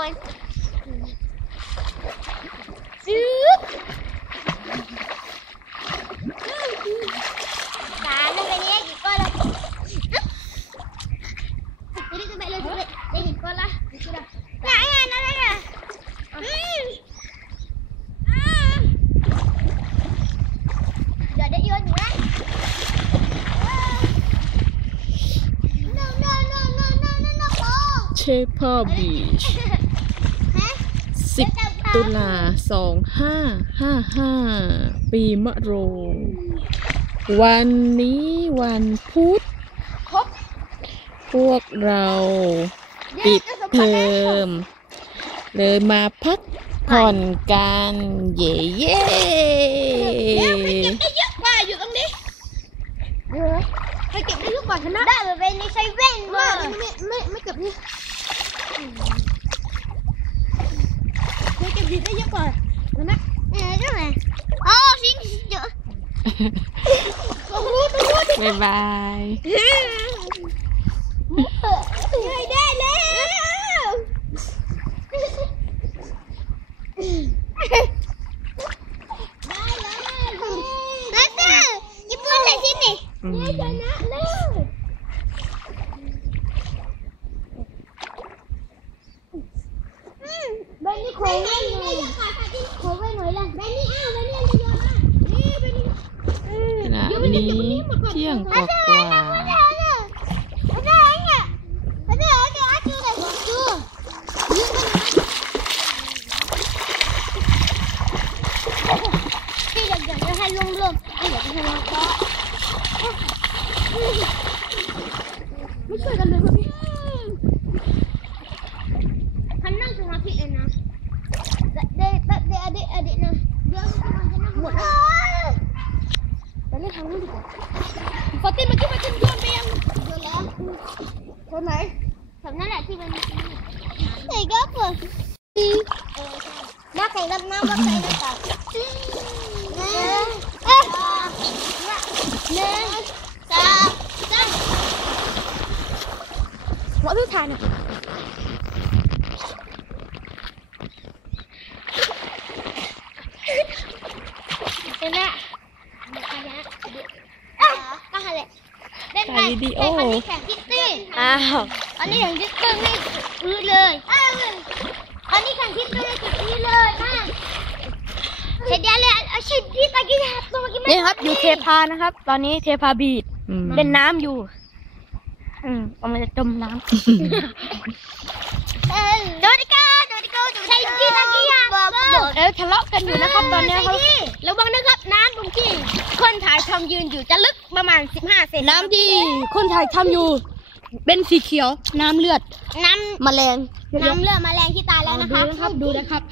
rồi Trước Cả nó cái nhé chị coi đâu. Đi đi các bạn lên xuống đây Đây nhìn lại Lại này nó đây nè Giờ để yêu nữa Chipper Beach. 10 ตุลา 2555 ปีมะโรง วันนี้วันพุธครบพวกเราปิดเทอมเลยมาพักผ่อนกัน เย่เย่ บ๊ายบายได้ได้แล้วได้เลยนั่นน่ะญี่ปุ่นใส่ที่นี่อืมชนะแล้วเบนนี่โค้งไว้หน่อยโค้งไว้หน่อยละเบนนี่อ้า lý chiêng quả quả lung lung bây giờ cái này nó có mất cười gần được không Nó thằng luôn Fatin bagi macam jual apa yang jual lah. Kau naik. này lah si mana. Tiga apa? Si. Mak saya dah nak mak saya dah tak. Nah. Eh. Nah. Nah. Sam. Sam. Mọi thứ thà nè Em ạ ล่นไปถ่ายวิดีโอเล่นคันนี้แข่งคิตตี้อ้าวอันนี้แข่งคิตตี้ไม่พื้นเลยอันนี้แข่งคิตตี้ไม่ติดพื้นเลยมาเสร็จแล้วเลยเอาชิดที่ตะกี้ตัวเมื่อกี้ไม่นี่ครับอยู่เทพานะครับ ตอนนี้เทพาบีดอืม เล่นน้ำอยู่ อืมกำลังจะจมน้เออโดดิโก้โดดิโก้ใช่ที่ตะกี้ อะบอกบอกำเออทะเลาะกันอยู่นะครับตอนนี้ครับระวังนะครับน้ำตรงที่คนถ่ายทำยืนอยู่จะลึกประมาณ 15 เซนน้ำที่คนถ่ายทำอยู่ เป็นสีเขียว น้ำเลือด น้ำแมลงน้ำเลือดแมลงที่ตายแล้วนะคะดูนะครับดูนะครับ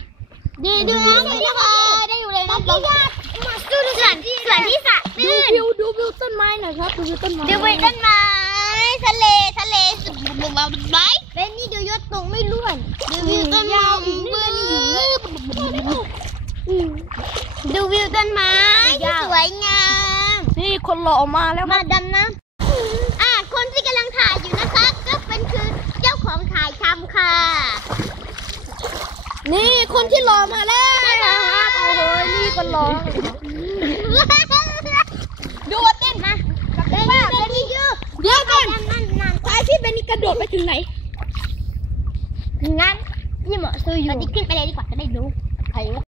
ดีดูน้ำเลยนะคะได้อยู่เลยนะเรามาสู้ส่วนที่ส่วนที่สระดูตื้นวิวดูวิวต้นไม้หน่อยครับดูวิวต้นไม้ดูไปต้นไม้ทะเลทะเลสุด บุบบุบไบเป็นนี่ดูยศตรงไม่ล้วนดูวิวต้นไม้ดูวิวต้นไม้ที่สวยงาม นี่คนหล่อมาแล้วคมารับดำน้ำอ่าคนที่กำลังถ่ายอยู่นะคะ ก็เป็นคือเจ้าของถ่ายทำค่ะ นี่คนที่หล่อมาแล้วครับโอ้โหนี่คนหล่อ chừng này. Ngắn. Nhưng mà tôi dùng đi kiếm cái này đi quạt cái này luôn. Thấy không